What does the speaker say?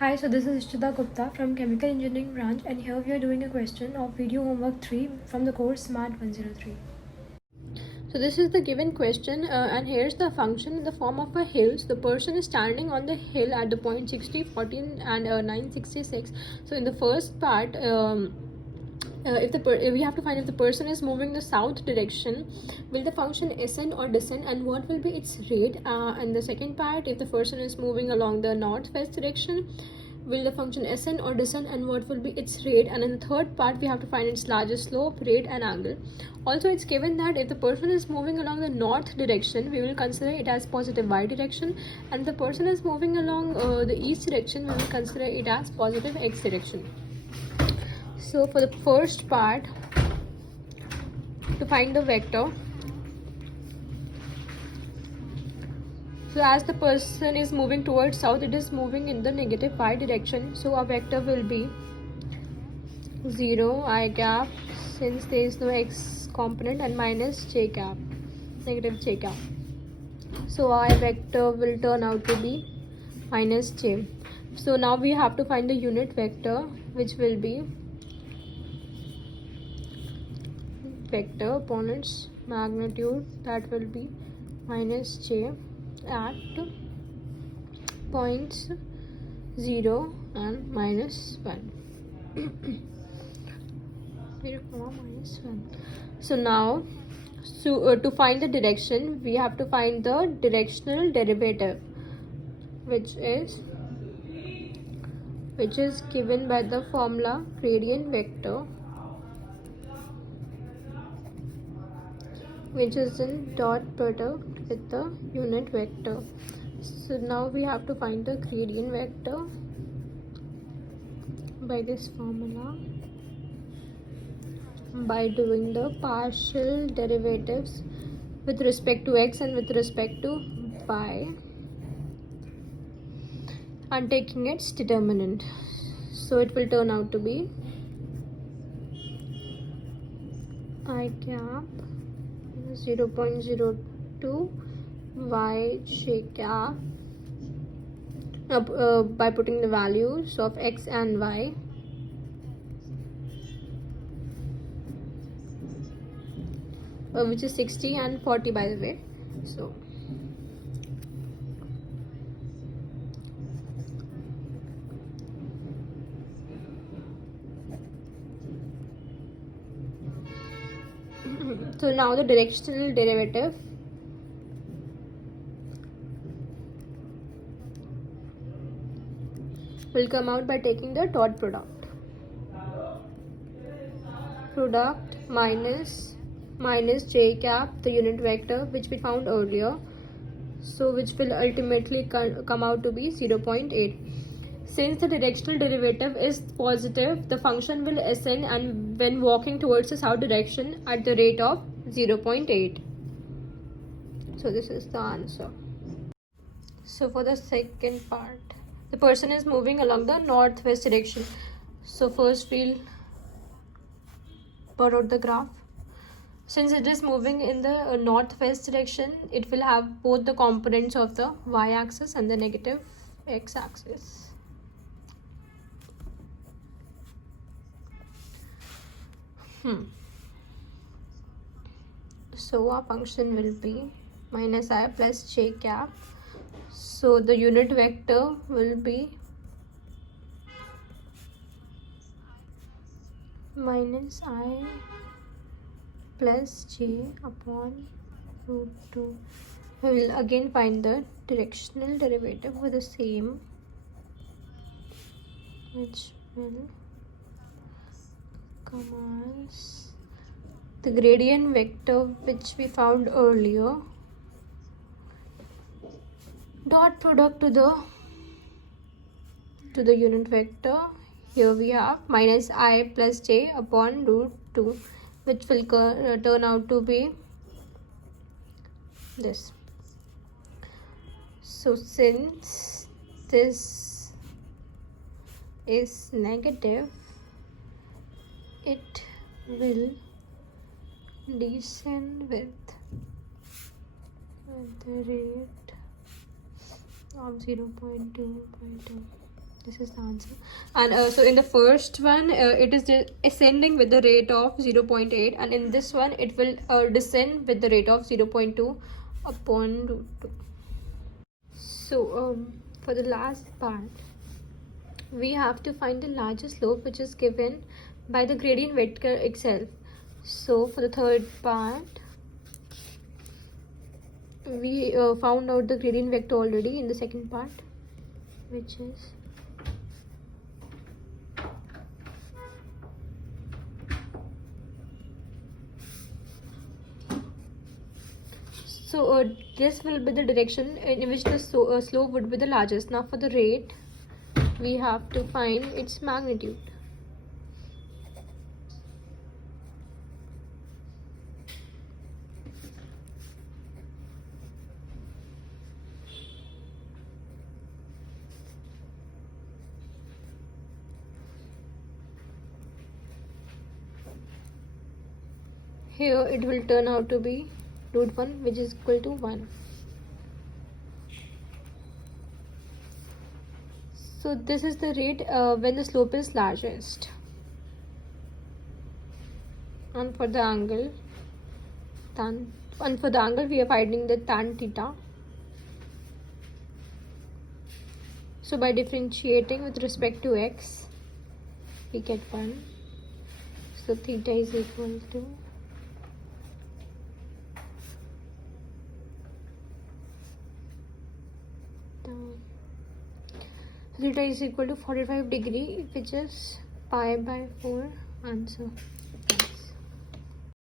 Hi, so this is Ishita Gupta from Chemical Engineering branch, and here we are doing a question of Video Homework 3 from the course Mat103. So this is the given question, and here's the function in the form of a hill. So the person is standing on the hill at the point 60, 14 and 966. So in the first part, we have to find if the person is moving the south direction, will the function ascend or descend, and what will be its rate. And the second part, if the person is moving along the northwest direction, will the function ascend or descend, and what will be its rate. And in the third part, we have to find its largest slope, rate and angle. Also, it's given that if the person is moving along the north direction, we will consider it as positive y direction, and if the person is moving along the east direction, we will consider it as positive x direction. So for the first part, to find the vector, so as the person is moving towards south, it is moving in the negative y direction, so our vector will be 0 I cap, since there is no x component, and minus j cap, negative j cap. So our vector will turn out to be minus j. So now we have to find the unit vector, which will be vector upon its magnitude, that will be minus j at points 0 and minus 1. 0, minus 1. So now, to find the direction, we have to find the directional derivative, which is given by the formula gradient vector, which is in dot product with the unit vector. So now we have to find the gradient vector by this formula, by doing the partial derivatives with respect to x and with respect to y, and taking its determinant. So it will turn out to be I cap 0.02 y j cap, by putting the values of x and y, which is 60 and 40 by the way. So so now the directional derivative will come out by taking the dot product minus j cap, the unit vector which we found earlier, so which will ultimately come out to be 0.8. Since the directional derivative is positive, the function will ascend and when walking towards the south direction at the rate of 0.8. So this is the answer. So for the second part, the person is moving along the northwest direction. So first we'll plot out the graph. Since it is moving in the northwest direction, it will have both the components of the y-axis and the negative x-axis. So our function will be minus I plus j cap. So the unit vector will be minus I plus j upon root 2. We will again find the directional derivative with the same, which will come as the gradient vector which we found earlier, dot product to the unit vector. Here we have minus I plus j upon root 2, which will turn out to be this. So since this is negative, it will descend with the rate of 0.2 by 2. This is the answer. And so in the first one, it is ascending with the rate of 0.8, and in this one it will descend with the rate of 0.2 upon root 2. So for the last part, we have to find the largest slope which is given by the gradient vector itself. So for the third part, we found out the gradient vector already in the second part, which is this will be the direction in which the slope would be the largest. Now for the rate, we have to find its magnitude. Here it will turn out to be root 1, which is equal to 1. So this is the rate when the slope is largest. And for the angle, we are finding the tan theta. So by differentiating with respect to x, we get 1. So theta is equal to theta is equal to 45 degree, which is pi by 4 answer.